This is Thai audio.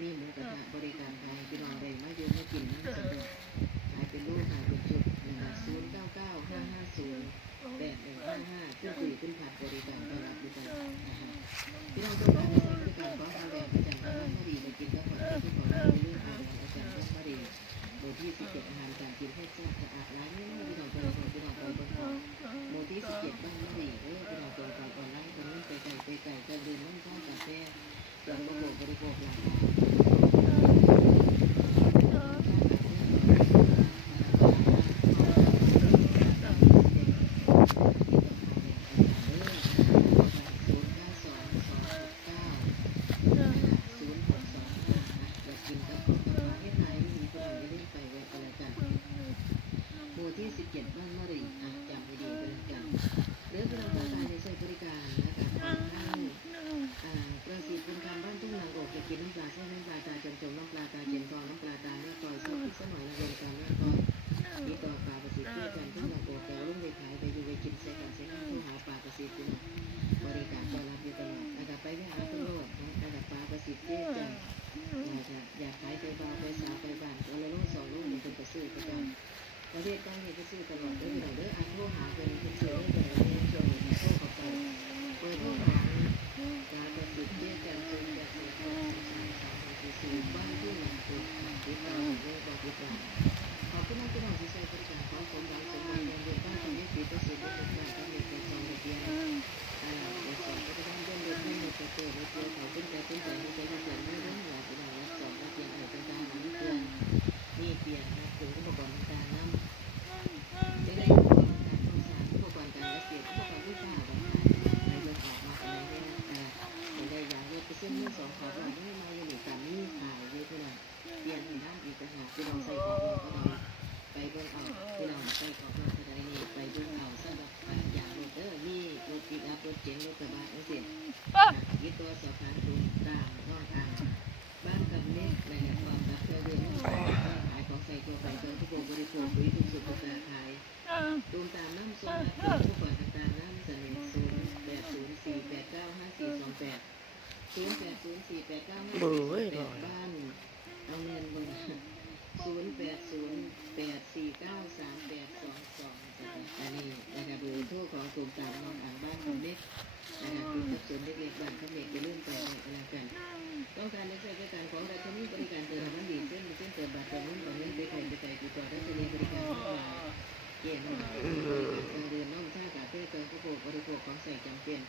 มีหมูกระทะบริการขายพี่น้องได้มาอยู่มากินน้ำสะดวกขายเป็นลูกขายเป็นชุดหนะคะศูนย์เก้าเก้าห้าห้าศูนย์แปดหนึ่งห้าห้าขึ้นคุยขึ้นผัดบริการต้อนรับดีกันนะคะพี่น้องต้องการใช้บริการของทางแดนอาจารย์ก็พอดีเลยกินก็ขอให้ที่ขอรับเรื่องของอาจารย์ก็พอดีโดยที่สิบเจ็ดอาหารการกินให้แซ่บสะอาดร้านนี้พี่น้องเป็นคนพี่น้องเป็นคนโมที่สิบเจ็ดบ้านไม่ดีเออพี่น้องเป็นคนก่อนนั่งนนั่งไปไก่ไปไก่ก็ดื่มน้ำข้าวกาแฟเครื่องบริโภคบริโภคหลัง 17บ้านมะริอะจำให้ดีก็แล้วกันหรือเราต้องการใช้บริการนะคะทางห้างอ่าประสิทธิ์เป็นคำบ้านทุ่งนางโอกจะกินน้ำปลาใช้น้ำปลาตาจมจมน้ำปลาตาเย็นทองน้ำปลาตาเนื้อก่อยซุปสมัยนรงการเนื้อก่อยมีต่อปลาประสิทธิ์เพื่อกันทุ่งนางโอกแต่ว่าลุงไปขายไปอยู่ไปกินใส่กันใส่กันโทรหาปลาประสิทธิ์พี่น้องบริการต้อนรับอยู่ตลอดนะคะไปไม่หาทั่วโลกนะคะปลาประสิทธิ์เจ๊จังนะคะอยากขายไปบาไปสาวไปบ้านตัวละโลสองลูกมีคนไปซื้อประจำ ประเทศต้องมีไปซื้อตลอดเด้อพี่น้องเด้ออันโทรหาเป็นเป็นซื้อได้เลยช่วงนี้โทรเข้าไปเพี่น้องใส่ของเราก็ได้นี่ไปเบิ่งเอาสำหรับอย่างรถเด้อมีรถปิกอัพรถเก๋งรถกระบะจังซี่ยึดตัวสอบถามดูตามช่องทางบ้านกับเล็กในความรักเพื่อเรื่องขายของใส่ตัวไปเติมทุกบริโภคปุ๋ยทุกสุขภาพขายดูตามน้ำส้มนะผู้ก่อนต่างๆน้ำเสน่ห์ศูนย์แปดศูนย์สี่แปดเก้าห้าสี่สองแปดศูนย์แปดศูนย์สี่แปดเก้าห้าสี่สองแปดบ้านเอาเงินบนศูนย์แปดศูนย์แปดสี่เก้าสามแปดสองสองอันนี้ นะครับเบอร์โทรของกลุ่มตามน้องอ่างบ้านของเล็กนะครับคือทับศูนย์เล็กๆบ้านเขาเด็กจะเรื่อนไปอะไรกันต้องการในใช้บริการของราชนีบริการเติมน้ำมันดีเช่นเช่นเติมบัตรเติมเงินเติมเงินไปใครไปใส่ติดต่อราชนีบริการทั้งหลายเกี่ยนเรือนน้องท่ากาเฟ่เติมกระโปรงบริโภคของใส่จำเป็น